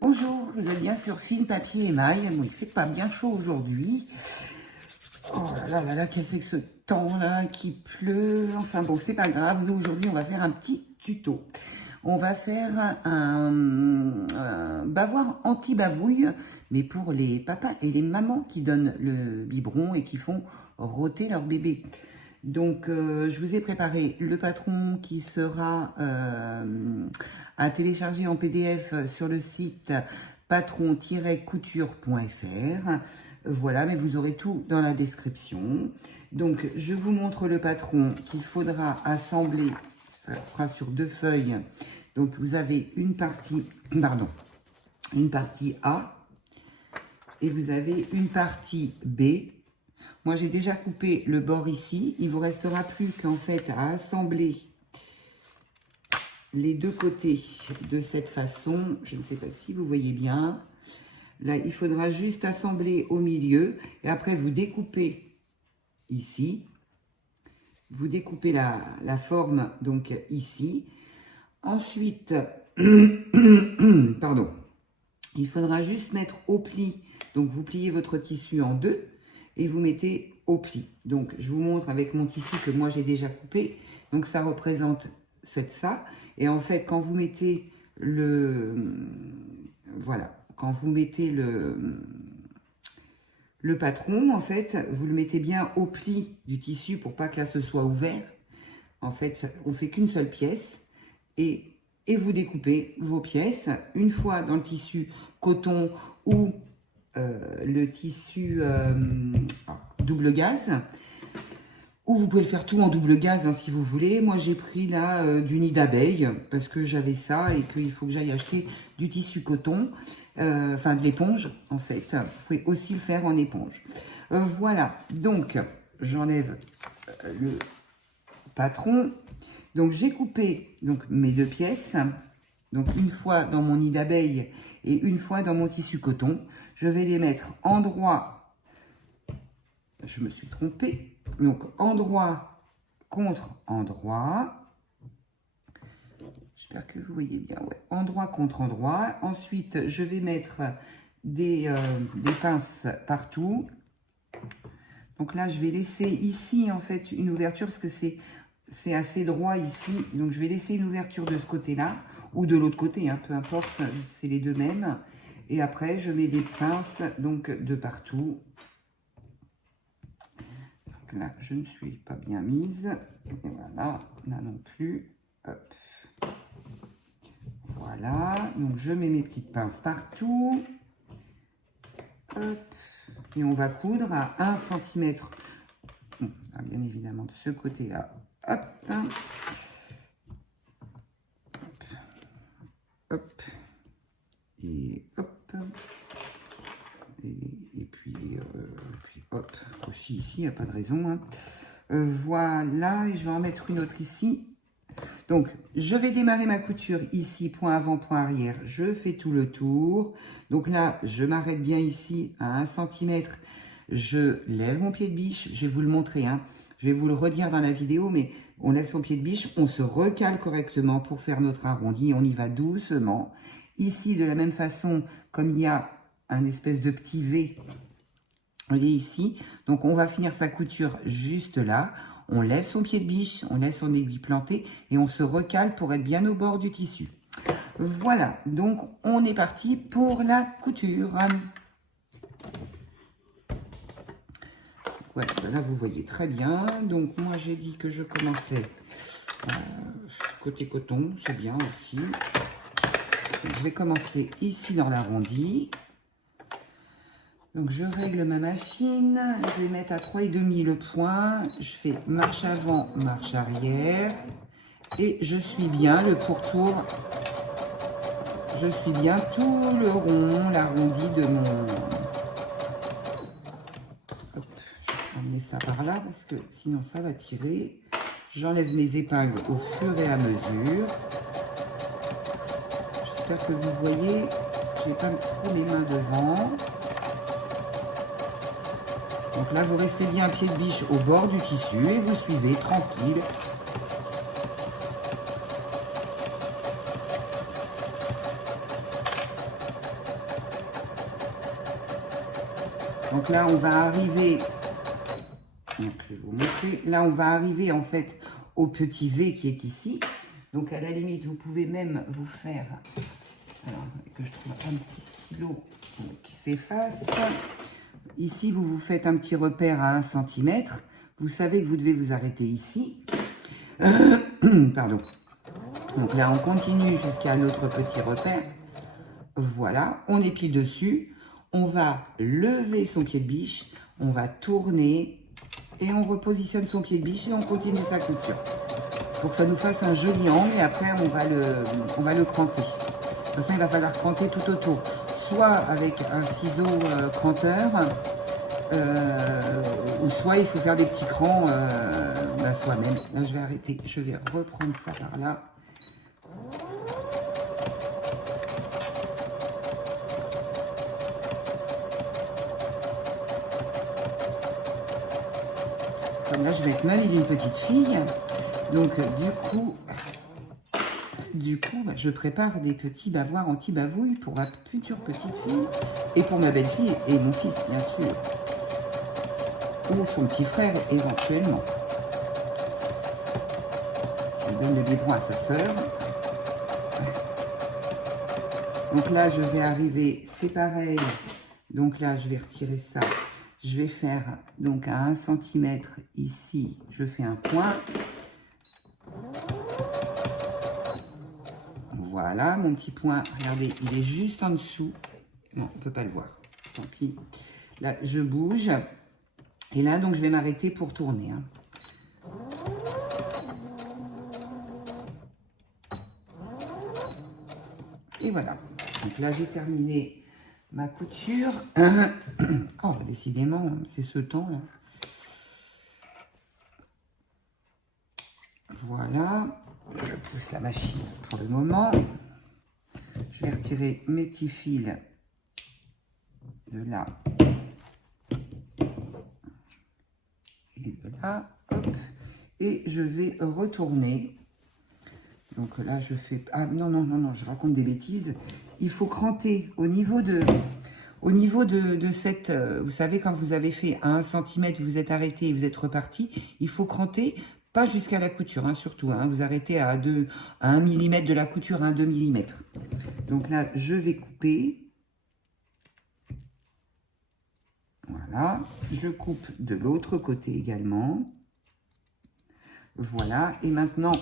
Bonjour, vous êtes bien sur Fil Papier Émail. Bon, il fait pas bien chaud aujourd'hui. Oh là là, qu'est-ce que c'est que ce temps-là qui pleut? Enfin bon, c'est pas grave. Nous, aujourd'hui, on va faire un petit tuto. On va faire un bavoir anti-bavouille, mais pour les papas et les mamans qui donnent le biberon et qui font rôter leur bébé. Donc, je vous ai préparé le patron qui sera à télécharger en PDF sur le site patron-couture.fr. Voilà, mais vous aurez tout dans la description. Donc, je vous montre le patron qu'il faudra assembler. Ça sera sur 2 feuilles. Donc, vous avez une partie A et vous avez une partie B. Moi, j'ai déjà coupé le bord ici. Il vous restera plus qu'en fait à assembler les 2 côtés de cette façon. Je ne sais pas si vous voyez bien. Là, il faudra juste assembler au milieu. Et après, vous découpez ici. Vous découpez la forme, donc ici. Ensuite, pardon, il faudra juste mettre au pli. Donc, vous pliez votre tissu en 2 et vous mettez au pli. Donc, je vous montre avec mon tissu que moi, j'ai déjà coupé. Donc, ça représente ça. Et en fait, quand vous mettez quand vous mettez le patron, en fait, vous le mettez bien au pli du tissu pour pas que là, ce soit ouvert. En fait, on fait qu'une seule pièce et vous découpez vos pièces. Une fois dans le tissu coton ou le tissu double gaz, ou vous pouvez le faire tout en double gaz hein, si vous voulez. Moi, j'ai pris là du nid d'abeille parce que j'avais ça et qu'il faut que j'aille acheter du tissu coton, enfin de l'éponge en fait. Vous pouvez aussi le faire en éponge. Voilà, donc j'enlève le patron. Donc j'ai coupé donc, mes 2 pièces, donc une fois dans mon nid d'abeille et une fois dans mon tissu coton. Je vais les mettre endroit, je me suis trompée, donc endroit contre endroit. J'espère que vous voyez bien, ouais, endroit contre endroit. Ensuite, je vais mettre des pinces partout. Donc là, je vais laisser ici, en fait, une ouverture parce que c'est assez droit ici. Donc, je vais laisser une ouverture de ce côté-là ou de l'autre côté, hein, peu importe, c'est les deux mêmes. Et après, je mets des pinces donc de partout. Donc là, je ne suis pas bien mise. Et voilà, là non plus. Hop. Voilà, donc je mets mes petites pinces partout. Hop. Et on va coudre à 1 cm. Bon, bien évidemment de ce côté-là. Hop. Hop. Hop. Et hop. Et puis hop. Aussi ici, il n'y a pas de raison. Hein. Voilà, et je vais en mettre une autre ici. Donc, je vais démarrer ma couture ici, point avant, point arrière. Je fais tout le tour. Donc là, je m'arrête bien ici à 1 cm. Je lève mon pied de biche. Je vais vous le montrer. Hein. Je vais vous le redire dans la vidéo, mais on lève son pied de biche. On se recale correctement pour faire notre arrondi. On y va doucement. Ici, de la même façon, comme il y a un espèce de petit V, vous voyez ici. Donc, on va finir sa couture juste là. On lève son pied de biche, on laisse son aiguille plantée et on se recale pour être bien au bord du tissu. Voilà, donc on est parti pour la couture. Voilà, là vous voyez très bien. Donc moi j'ai dit que je commençais côté coton, c'est bien aussi. Donc, je vais commencer ici dans l'arrondi. Donc, je règle ma machine. Je vais mettre à 3,5 le point. Je fais marche avant, marche arrière. Et je suis bien le pourtour. Je suis bien tout le rond, l'arrondi de mon... Hop, je vais emmener ça par là parce que sinon ça va tirer. J'enlève mes épingles au fur et à mesure. J'espère que vous voyez. Je n'ai pas trop mes mains devant. Donc là, vous restez bien pied de biche au bord du tissu et vous suivez tranquille. Donc là, on va arriver, donc je vais vous montrer, là, on va arriver en fait au petit V qui est ici. Donc à la limite, vous pouvez même vous faire, alors que je trouve un petit stylo qui s'efface. Ici, vous vous faites un petit repère à 1 cm. Vous savez que vous devez vous arrêter ici. Pardon. Donc là, on continue jusqu'à notre petit repère. Voilà, on épile dessus. On va lever son pied de biche. On va tourner et on repositionne son pied de biche et on continue sa couture. Pour que ça nous fasse un joli angle et après, on va le cranter. De toute façon, il va falloir cranter tout autour. Soit avec un ciseau cranteur, ou soit il faut faire des petits crans soi-même. Là, je vais arrêter. Je vais reprendre ça par là. Comme là, je vais être mal, il est une petite fille. Donc, du coup, je prépare des petits bavoirs anti-bavouille pour ma future petite fille et pour ma belle-fille et mon fils, bien sûr. Ou son petit frère, éventuellement. S'il donne le biberon à sa sœur. Donc là, je vais arriver, c'est pareil. Donc là, je vais retirer ça. Je vais faire, donc à 1 cm ici, je fais un point. Voilà, mon petit point, regardez, il est juste en dessous. Non, on ne peut pas le voir, tant pis. Là, je bouge. Et là, donc, je vais m'arrêter pour tourner. Hein. Et voilà. Donc là, j'ai terminé ma couture. Oh, décidément, c'est ce temps-là. Voilà. Je pousse la machine pour le moment. Je vais retirer mes petits fils de là et de là. Hop. Et je vais retourner. Donc là, je fais... Ah non, je raconte des bêtises. Il faut cranter au niveau de cette... vous savez, quand vous avez fait à 1 cm, vous êtes arrêté et vous êtes reparti, il faut cranter, pas jusqu'à la couture, hein, surtout. Hein, vous arrêtez à 1 mm de la couture, à 2 mm. Donc là, je vais couper. Voilà. Je coupe de l'autre côté également. Voilà. Et maintenant...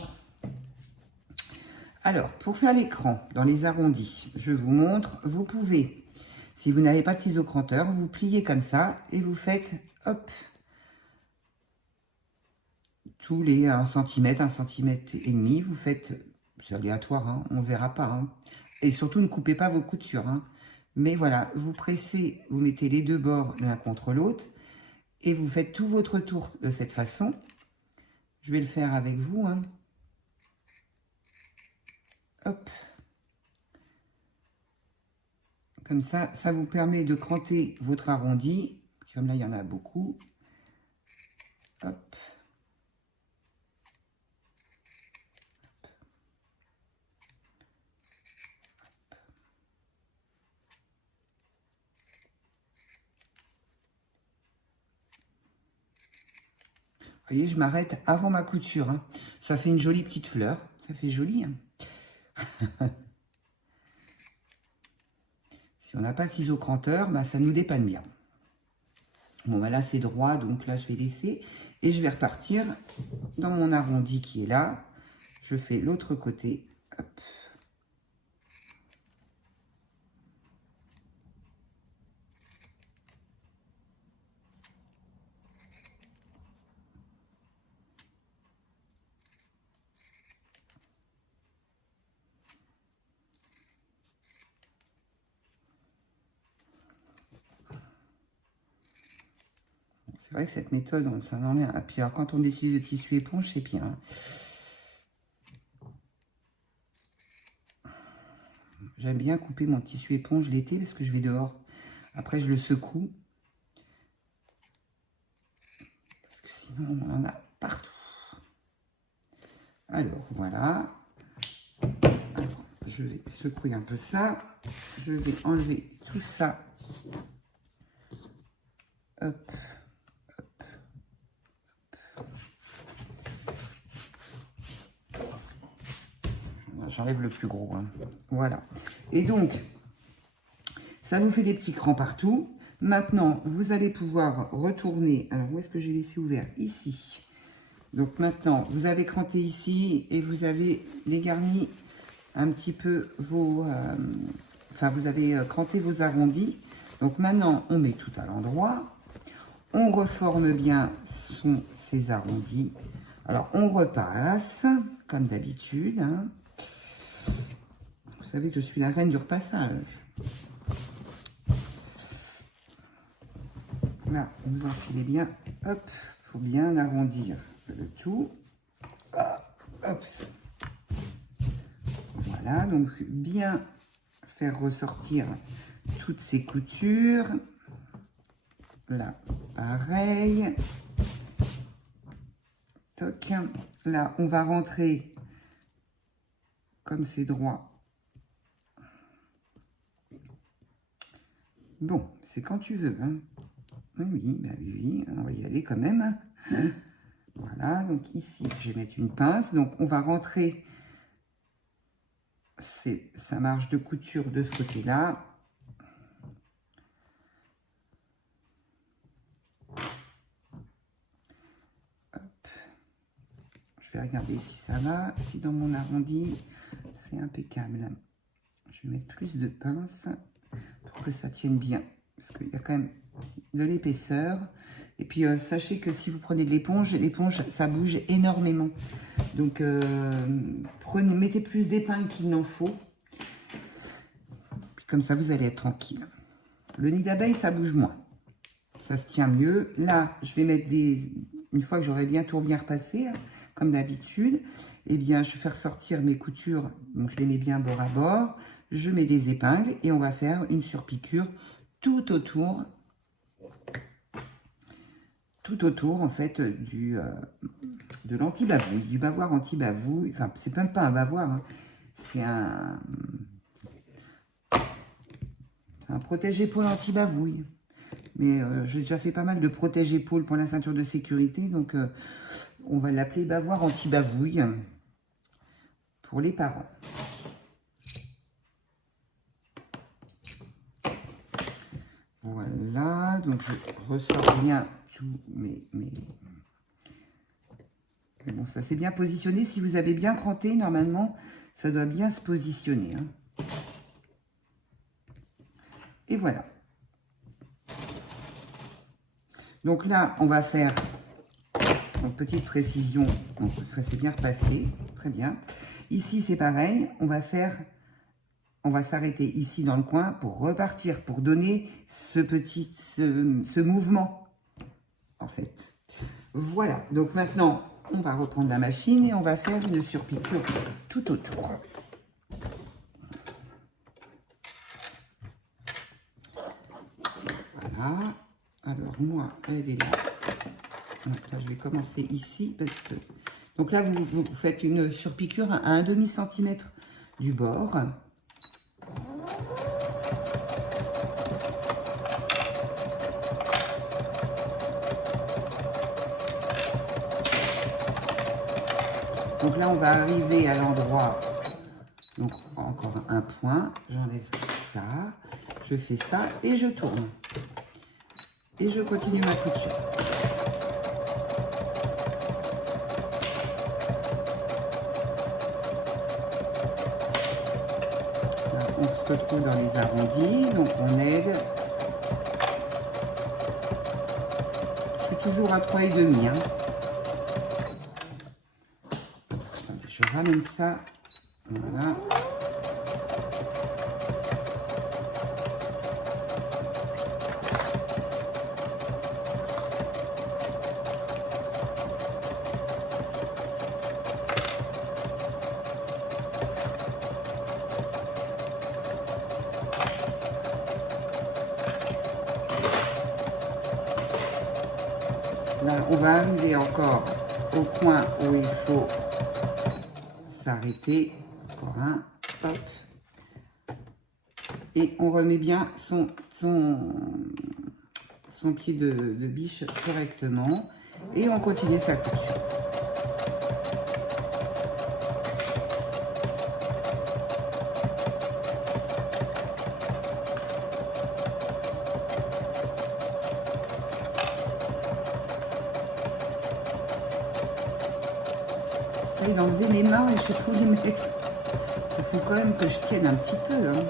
Alors, pour faire l'écran dans les arrondis, je vous montre, vous pouvez, si vous n'avez pas de ciseaux cranteurs, vous pliez comme ça et vous faites, hop, tous les 1 cm, 1 cm et demi, vous faites, c'est aléatoire, hein, on ne verra pas, hein. Et surtout ne coupez pas vos coutures, hein. Mais voilà, vous pressez, vous mettez les deux bords l'un contre l'autre et vous faites tout votre tour de cette façon. Je vais le faire avec vous, hein. Hop. Comme ça, ça vous permet de cranter votre arrondi. Comme là, il y en a beaucoup. Hop. Vous voyez, je m'arrête avant ma couture. Hein. Ça fait une jolie petite fleur. Ça fait joli. Hein. Si on n'a pas de ciseaux cranteurs, bah, ça nous dépanne bien. Bon, bah là, c'est droit, donc là, je vais laisser. Et je vais repartir dans mon arrondi qui est là. Je fais l'autre côté. Hop. C'est vrai que cette méthode, on s'en en est un. Puis alors, quand on utilise le tissu éponge, c'est bien. J'aime bien couper mon tissu éponge l'été parce que je vais dehors. Après, je le secoue. Parce que sinon, on en a partout. Alors, voilà. Alors, je vais secouer un peu ça. Je vais enlever tout ça. Hop. J'enlève le plus gros. Hein. Voilà. Et donc, ça vous fait des petits crans partout. Maintenant, vous allez pouvoir retourner. Alors, où est-ce que j'ai laissé ouvert? Ici. Donc, maintenant, vous avez cranté ici et vous avez dégarni un petit peu vos... enfin, vous avez cranté vos arrondis. Donc, maintenant, on met tout à l'endroit. On reforme bien ces arrondis. Alors, on repasse, comme d'habitude. Hein. Vous savez que je suis la reine du repassage. Là, vous enfilez bien. Hop, il faut bien arrondir le tout. Hop. Voilà, donc bien faire ressortir toutes ces coutures. Là, pareil. Toc. Là, on va rentrer comme c'est droit. Bon, c'est quand tu veux. Hein. Oui, bah oui, on va y aller quand même. Hein. Voilà, donc ici, je vais mettre une pince. Donc, on va rentrer sa marge de couture de ce côté-là. Je vais regarder si ça va. Si dans mon arrondi, c'est impeccable. Je vais mettre plus de pince pour que ça tienne bien. Parce qu'il y a quand même de l'épaisseur. Et puis, sachez que si vous prenez de l'éponge, ça bouge énormément. Donc, mettez plus d'épingles qu'il n'en faut. Puis comme ça, vous allez être tranquille. Le nid d'abeille, ça bouge moins. Ça se tient mieux. Là, je vais mettre une fois que j'aurai bien repassé, comme d'habitude, eh bien, je vais faire sortir mes coutures. Donc, je les mets bien bord à bord. Je mets des épingles et on va faire une surpiqûre tout autour en fait de l'anti-bavouille, du bavoir anti-bavouille. Enfin, c'est même pas un bavoir, hein. C'est un protège-épaule anti-bavouille. Mais j'ai déjà fait pas mal de protège-épaule pour la ceinture de sécurité, donc on va l'appeler bavoir anti-bavouille pour les parents. Voilà, donc je ressors bien tout mais bon, ça s'est bien positionné. Si vous avez bien cranté, normalement, ça doit bien se positionner. Hein. Et voilà. Donc là, on va faire une petite précision. Donc, ça s'est bien repassé. Très bien. Ici, c'est pareil. On va s'arrêter ici dans le coin pour repartir, pour donner ce mouvement, en fait. Voilà. Donc maintenant, on va reprendre la machine et on va faire une surpiqûre tout autour. Voilà. Alors, moi, elle est là. Donc là, je vais commencer ici parce que... Donc là, vous faites une surpiqûre à 1,5 cm du bord. Donc là, on va arriver à l'endroit, donc encore un point, j'enlève ça, je fais ça et je tourne. Et je continue ma couture. Là, on se retrouve dans les arrondis, donc on aide. Je suis toujours à 3,5. Hein. Je ramène ça, voilà. Là, on va arriver encore au point où il faut s'arrêter. Encore un, hop. Et on remet bien son son pied de biche correctement. Et on continue sa couture. J'essaie d'enlever mes mains et je sais pas où les mettre. Il faut quand même que je tienne un petit peu. Hein.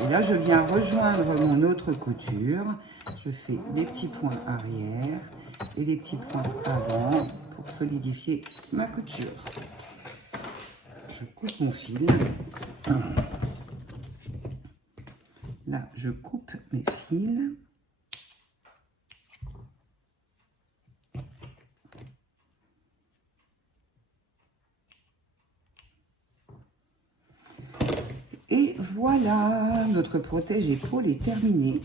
Et là, je viens rejoindre mon autre couture. Je fais des petits points arrière et des petits points avant pour solidifier ma couture. Je coupe mon fil. Là, je coupe mes fils. Et voilà, notre protège-épaule est terminé.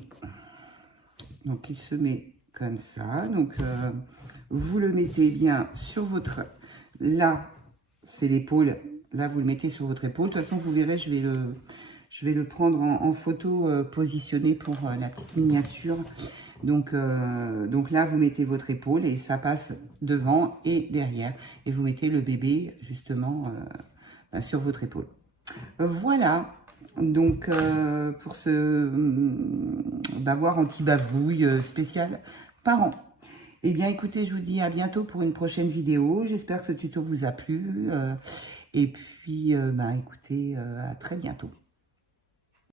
Donc, il se met comme ça. Donc, vous le mettez bien sur votre... Là, c'est l'épaule. Là, vous le mettez sur votre épaule. De toute façon, vous verrez, je vais le prendre en photo positionnée pour la petite miniature. Donc là, vous mettez votre épaule et ça passe devant et derrière. Et vous mettez le bébé, justement, sur votre épaule. Voilà, donc pour ce bavoir anti-bavouille spécial parents. Eh bien, écoutez, je vous dis à bientôt pour une prochaine vidéo. J'espère que ce tuto vous a plu. Et puis, écoutez, à très bientôt.